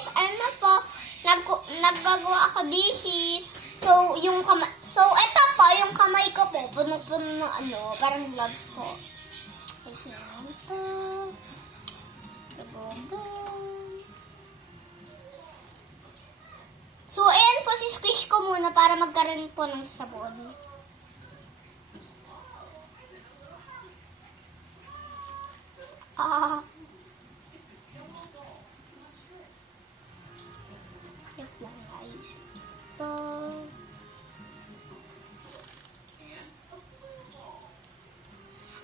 guys, ano po, naggagawa ako dishes. So, ito po, yung kamay ko po, puno-puno ng ano, parang gloves po. Ayos naman ito. So, ayan po, squish ko muna para magkaroon po ng sabon. Wait lang, ayos ito.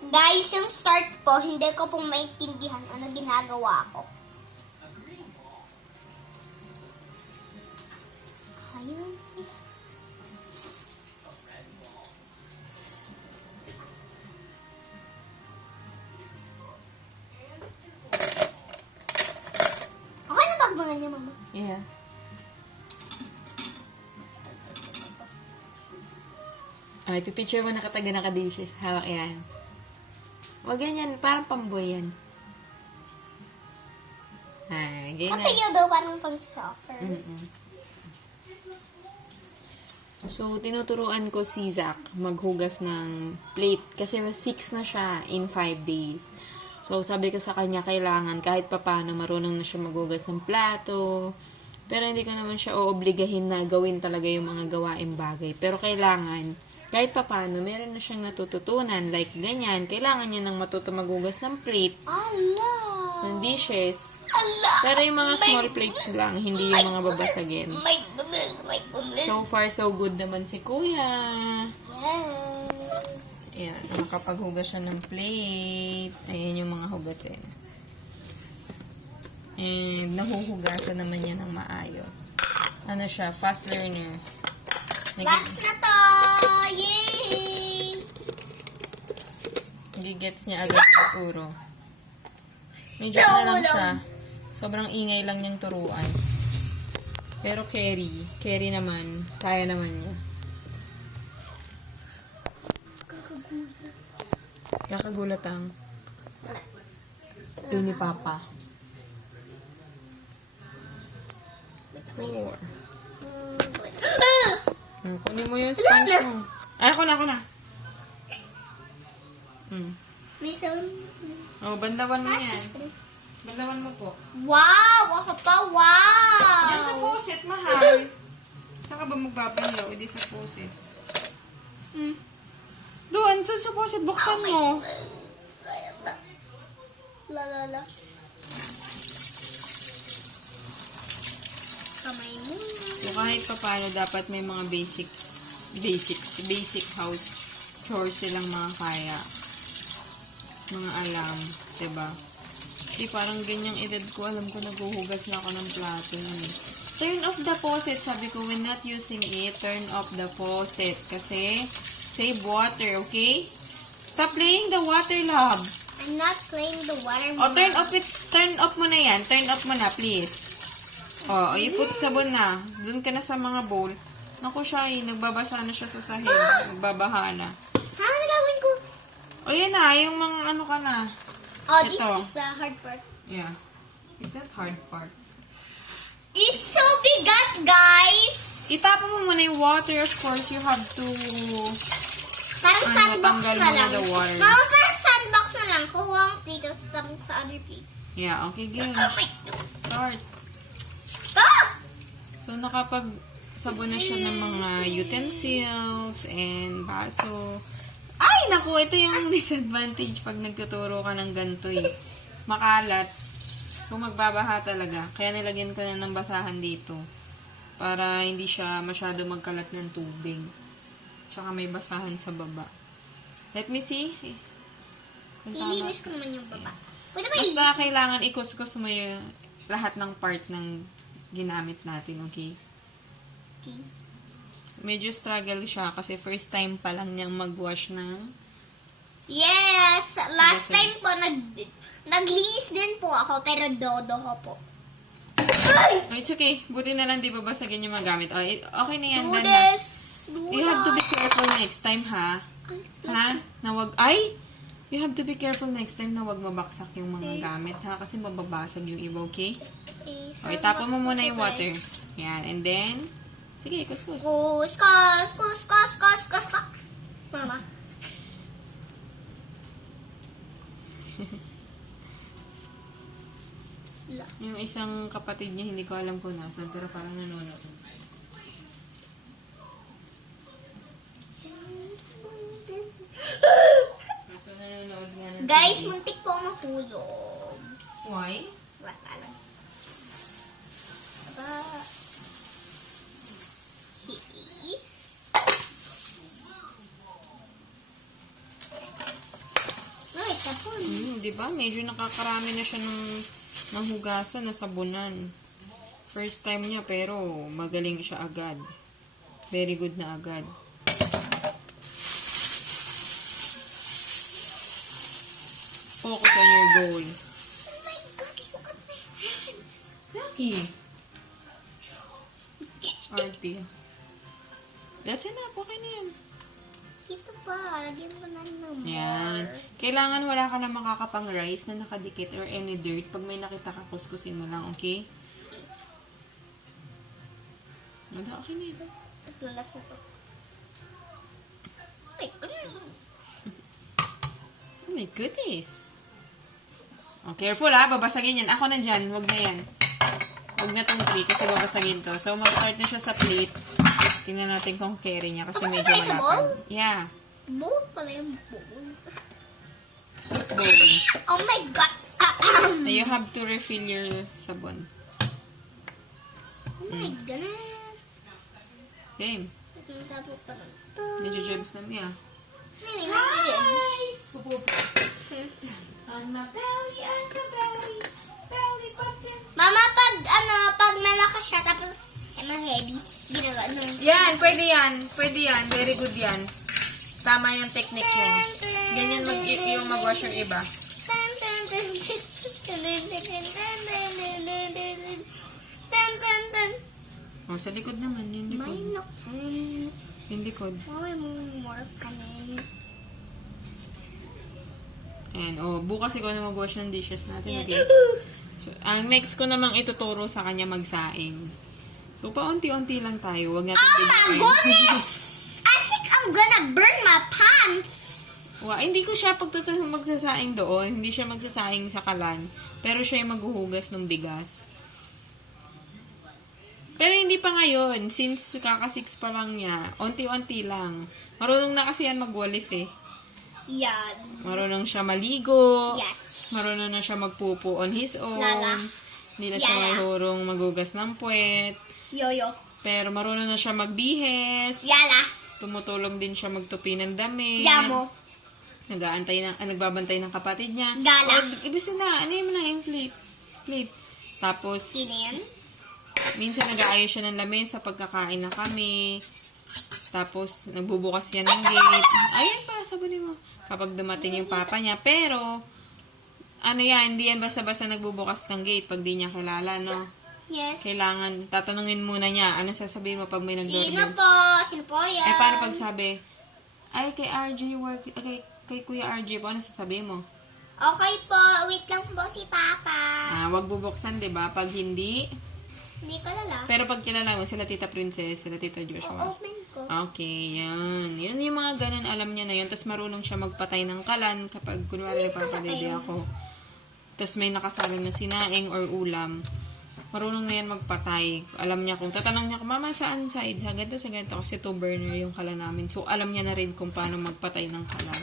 Guys, yung start po, hindi ko pong maintindihan ano ginagawa ko. Ayun. Okay na bagbangan niya, mama? Yeah. Ay, pipicture mo nakataga naka-dishes. Hawak yan. Huwag ganyan. Parang pamboy yan. Ay, ganyan. Pati yun daw parang pang-suffer. So, tinuturuan ko si Zach maghugas ng plate. Kasi 6 na siya in 5 days. So, sabi ko sa kanya, kailangan kahit papano marunong na siya maghugas ng plato. Pero hindi ko naman siya oobligahin na gawin talaga yung mga gawaing bagay. Pero kailangan, kahit papano, meron na siyang natututunan. Like, ganyan. Kailangan niya nang matuto maghugas ng plate, Allah! ng dishes. Allah! Pero yung mga small plates lang, hindi yung mga babasagin. My goodness, my goodness. So far, so good naman si Kuya. Yes. Ayan, nakapaghugas siya ng plate. Ayan yung mga hugasin. And nahuhugasan naman niya ng maayos. Ano siya, fast learner. Last na to! Yay! Gigets niya agad yung turo. Medyo ano lang siya. Sobrang ingay lang niyang turuan. Pero carry naman. Kaya naman niya. Kakagulat ang ni Papa. 4. Kunin mo yung sponge mo. Ay, ako na. May sound. Oh, banlawan mo yan. Banlawan mo po. Wow! Ako pa, wow! Yan sa faucet, mahal. Saan ka ba magbabanlaw? Hindi sa faucet. Doon sa faucet, buksan mo. La. Kamay mo. So, kahit pa paano, dapat may mga basic house chores silang mga kaya. Mga alam, diba? Kasi parang ganyang edad ko, alam ko naghuhugas na ako ng plato yun. Turn off the faucet. Sabi ko, when not using it, turn off the faucet. Kasi, save water, okay? Stop playing the water, love. I'm not playing the water. Oh, turn off mo na yan. Turn off mo na, please. Oh, iput sabon na. Doon ka na sa mga bowl. Naku, siya nagbabasa na siya sa sahig. Nagbabaha na. Ano gawin ko? O, yan na. Yung mga ano ka na. Oh, this Ito. is the hard part. Yeah. Is that hard part? It's so bigat, guys! Itapon mo muna yung water, of course. You have to... Parang sandbox tanggal na muna lang. the water. Mama, parang sandbox na lang. Kuha ang plate, tapos tapos sa other plate. Yeah, okay, game. Oh my God. Start. Ah! So, nakapag-sabon na siya ng mga utensils and baso. Ay, naku, ito yung disadvantage pag nagtuturo ka ng ganito eh. Makalat. So, magbabaha talaga. Kaya nilagyan ko na ng basahan dito. Para hindi siya masyado magkalat ng tubig. Tsaka may basahan sa baba. Let me see. Kung tama. Ilinis ko naman yung baba. Pwede ba Basta kailangan ikuskus mo yung lahat ng part ng ginamit natin, okay? Okay. Medyo struggle siya kasi first time pa lang niyang mag-wash ng... Yes! Last Okay. time po, naglinis din po ako, pero dodoho po. Oh, it's okay. Buti na lang di babasagin yung mga gamit. Oh, okay na yan. Do done na. this! Do You have to be that. careful next time, ha? Ha? Na wag... Ay! You have to be careful next time na wag mabaksak yung mga gamit, ha? Kasi mababasag yung iba, okay? O, itapon mo muna yung water. Yan, and then, sige, kuskus. Kus. Mama. Yung isang kapatid niya, hindi ko alam kung nasan, pero parang nanonood. So, nanonood nga ng Guys, TV. muntik po mahulog. Why? Wala lang. Aba. Ay, tapon. Di ba? Medyo nakakarami na siya ng hugasan na sabunan. First time niya, pero magaling siya agad. Very good na agad. Focus on your goal. Oh my God, look at my hands. Lucky. Artie. That's enough. Okay na yan. Ito pa, lagyan mo na ng more. Yan. Kailangan wala ka na makakapang rice na nakadikit or any dirt. Pag may nakita ka, kuskusin mo lang, okay? Wala, okay na ito. Ito, last na to. Ay, Oh my goodness. Oh, careful ha, babasagin yan. Ako na dyan, wag na yan. Wag na tong tree kasi babasagin to. So, mag-start na siya sa plate. Tingnan natin kung carry niya kasi Tapos medyo na tayo sa bowl? malapad. Yeah. bowl pala yung bowl. Soup bowl. Oh my God. Now, you have to refill your sabon. Oh my goodness. Game. Nagsasabi pa lang ito. Medyo jebs na niya. Hindi, hindi. On my belly, belly button. Mama, pag malakas siya, tapos ma-heavy, ginagawa nung... Yan, pwede yan. Pwede yan. Very good yan. Tama yung technique mo. Ganyan yung mag-wash yung iba. Oh, sa likod naman. Yung likod. May nakan. Yung likod. May more kanin. Ayan. Oh, bukas ikaw na mag-wash ng dishes natin. Okay? So, ang next ko namang ituturo sa kanya magsaing. So, paunti-unti lang tayo. Huwag natin Oh my bigyan. goodness! I think I'm gonna burn my pants. Hindi ko siya pagtutulong magsasaing doon. Hindi siya magsasaing sa kalan. Pero siya yung maghuhugas ng bigas. Pero hindi pa ngayon. Since kaka-6 pa lang niya, unti-unti lang. Marunong na kasi yan magwalis eh. Yes. Marunong siya maligo. Yes. Marunong na siya magpupo on his own. Lala. Hindi na siya Yala. marunong magugas ng puwet. Yoyo. Pero marunong na siya magbihes. Yala. Tumutulong din siya magtupi ng damit. Yamo. Nagbabantay ng kapatid niya. Gala. Ibig na, ano yun na yung plate. Tapos, Sino yan? minsan nag-aayos siya ng lamesa pagkakain na kami. Tapos, nagbubukas yan ng gate. Ayan pa, sabunin mo. Kapag dumating yung papa niya. Pero, hindi yan basta-basta nagbubukas ng gate pag di niya kilala, no? Yes. Kailangan, tatanungin muna niya, ano sasabihin mo pag may nag-doorbell? Sino po yan? Paano pag sabi, ay, kay RJ work, kay Kuya RJ po, ano sasabihin mo? Okay po, wait lang po si Papa. Wag bubuksan, di ba? Pag hindi, Hindi ko lala. pero pag kilala mo, sila Tita Princess, sila Tita Joshua. Open ko. Okay, yan. Yan yung mga ganun, alam niya na yun. Tapos marunong siya magpatay ng kalan kapag kunwari nagpapadede ako. Tapos may nakasalang na sinaing or ulam. Marunong na yan magpatay. Alam niya kung tatanong niya, Mama, saan side? Sa ganito, sa ganito. Kasi 2 burner yung kalan namin. So, alam niya na rin kung paano magpatay ng kalan.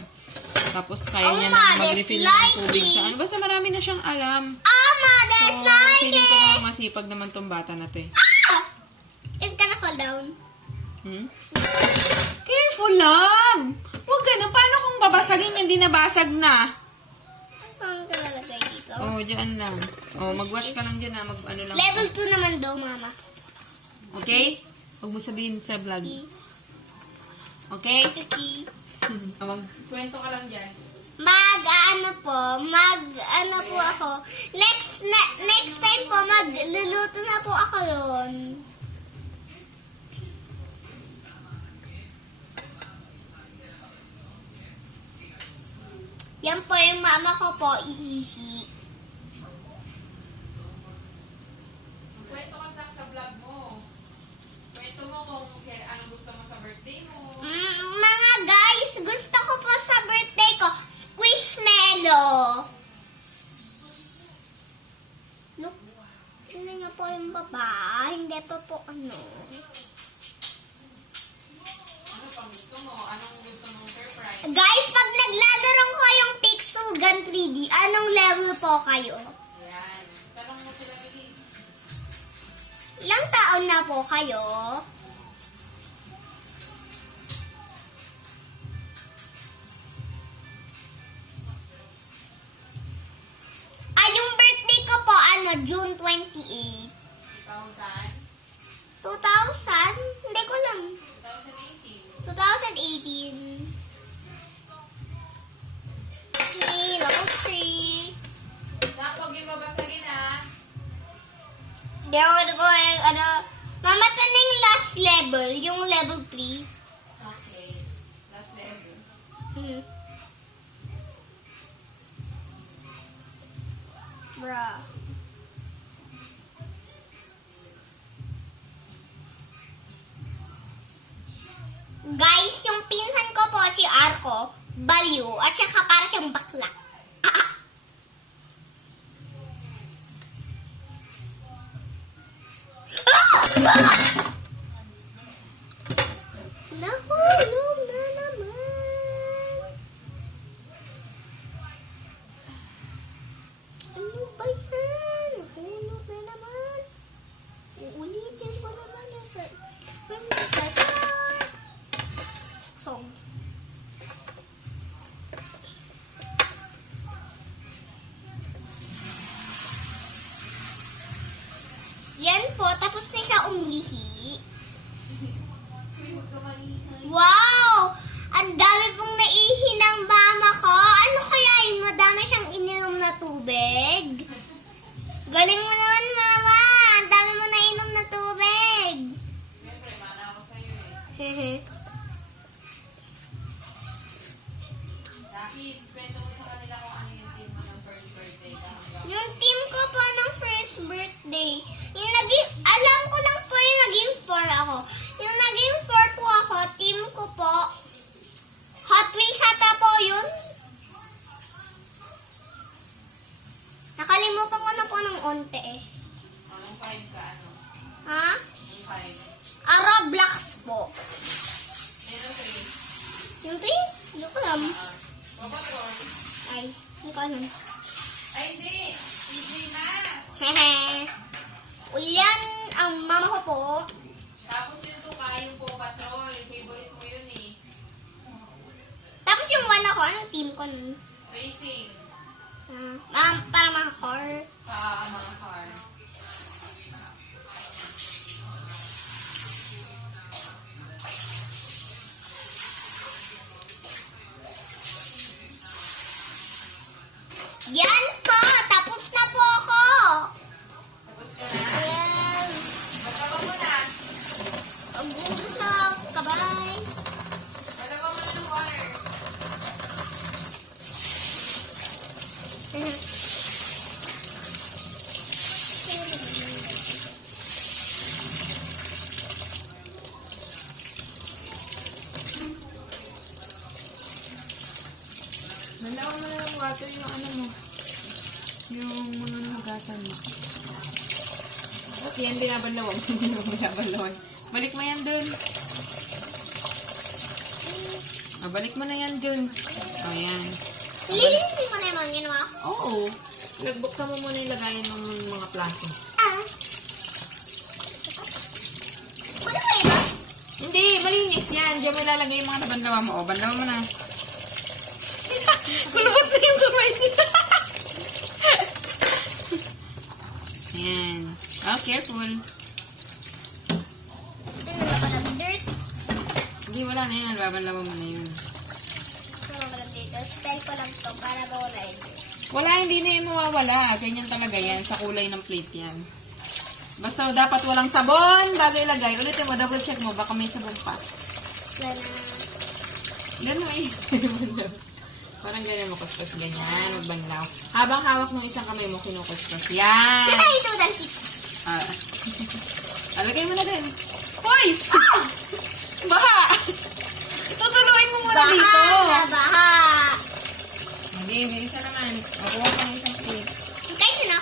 Tapos, kaya niya na mag-refill ng tubig sa ano. Basta marami na siyang alam. Mama, there's So, feeling ko na masipag naman tong bata na to eh. It's gonna fall down. Careful lang! Huwag ganun. Paano kung babasagin yan? Di nabasag na. Saan ka lalagay dito? Oh, dyan lang. Oh, mag-wash ka lang dyan lang. Lang. Level 2 naman daw, Mama. Okay? Huwag mo sabihin sa vlog. Okay? Cookie. Magkwento ka lang dyan. Mag-ano po ako. Next time po, magluluto na po ako yun. Yan ako po iihi. Kwento ka sa vlog mo. Kwento mo kung anong gusto mo sa birthday mo. Mga guys, gusto ko po sa birthday ko, squishmallow. Look, tingnan niyo po yung baba. Hindi pa po ano. Ano pang gusto mo? Anong gusto mong surprise? Guys, pag naglalaro ko yung Pixel Gun 3D, anong level po kayo? Ayan. Tanong mo sila, bilis. Ilang taon na po kayo? Yung birthday ko po, June 28. 2000? 2000? Hindi ko lang. 2018. 2018. Okay, level 3. Sapog yung babasagin, ha? Hindi ako Mama, ito na yung last level, yung level 3. Okay. Last level. Bruh. Guys, yung pinsan ko po si Arco, baliw, at saka para siyang bakla. Nahulog na naman. Ano ba yan? Nahulog na naman. Uulitin ko naman yung sa start. Song. Yan po, tapos na siya umihi. Wow! Ang dami pong naihi ng mama ko. Ano kaya yun? Madami siyang ininom na tubig. Galing mo naman, mama. Ang dami mo nainom na tubig. Siyempre, mana ako sa'yo, eh. Dahil, kwento mo sa kanila kung ano yung team mo ng first birthday ka. Yung team ko po ng first birthday, alam ko lang po yung naging 4 ako. Yung naging 4 po ako, team ko po, Hot Wheels ata po yun. Nakalimutan ko na po ng onte eh. Anong 5 ka, ano? Ha? Anong 5? Roblox po. Meron 3. Yung 3? Hindi ko alam. Babaton. Ay, hindi ko alam. Ay, hindi. PJ Masks. Hehe. Ulyan ang mama ko po. Tapos yung 2 ka, yung Paw Patrol. Favorite mo yun, eh. Tapos yung 1 ako, anong team ko nun? Racing. Para mga car. Mga car. Yan po! Tapos na po ako! Tapos ka na. Well, Magkaba mo na. pag-usap. Kabay! Magkaba mo na ng water. Malawa mo na ng water yung ano mo. Yung mga nahagasan mo. Okay, yan binabanlawan. Hindi mo binabanlawan. Balik mo yan dun. Balik mo na yan dun. O, yan. Lilisin mo na yung mga ginawa ko. Oo. Nagbuksan mo muna yung lagayan ng mga plato. Wala ko iba? Hindi, malinis yan. Diyan mo ilalagay yung mga nabanlawa mo. O, banlawa mo na. Kulubot na yung kamay niya. Yan. Oh, careful. Ito na pala dirt. Hindi, wala na yan. Babanlawa mo na yun. Ito na pala dito. Spell ko lang to para mawala ito. Wala, hindi na yan mawawala. Ganyan talaga yan. Sa kulay ng plate yan. Basta dapat walang sabon bago ilagay. Ulitin mo, double check mo. Baka may sabon pa. Wala na. Ganun eh. Parang ganyan mo kuskus, ganyan. Magbanlaw. Habang hawak ng isang kamay mo, kinukuskus. Yan. Ay, ito, dansi. Ah. Alagay mo na din. Hoy! Baha! Tutuluin mo muna dito. Baha na baha. Hindi, bilisan naman. Kuha ka ng isang plate. Kayo na.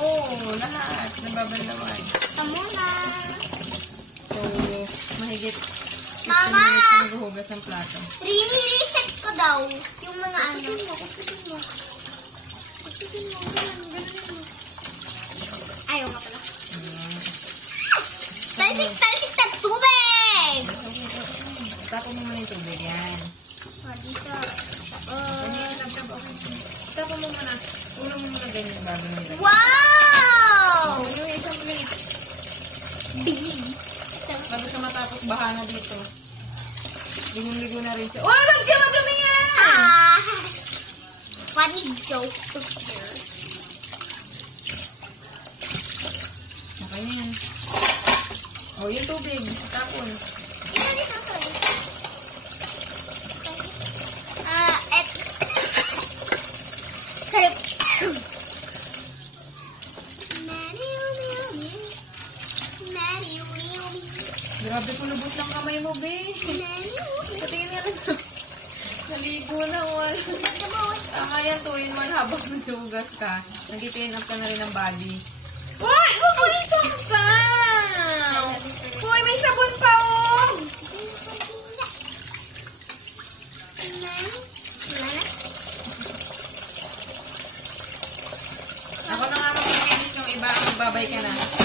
Oo, lahat. Nababanlawan. Kamu na. So, mahigit 15 Mama! minutes na naghuhugas ng plato. Reset ko daw. Yung mga ano. Ayaw nga pala. Talsik na tubig! Tapos mo muna yung tubig yan. Dito. Tapos mo muna. Ulo mo muna ganyan bago nilagay. Wow! Yung isang plate. Big. Bago siya matapos, bahana dito. Ligong-ligo na rin siya. Oh, ba't ka madumi yan? Funny joke here. Okay na yan. Oh, yung tubig. Tapon. Dito, sorry. Sarap. Grabe ko lubot ng kamay mo, be. Patingin nga lang. Naligo na, wala. Tama yan, 2-in-1 habang naghugas ka. Nag-clean up ka na rin ng body. Uy! Huwag mo yung saksaw! Uy, may sabon pa, oh! Ako na nga mag-finish yung iba. Magbabay ka na.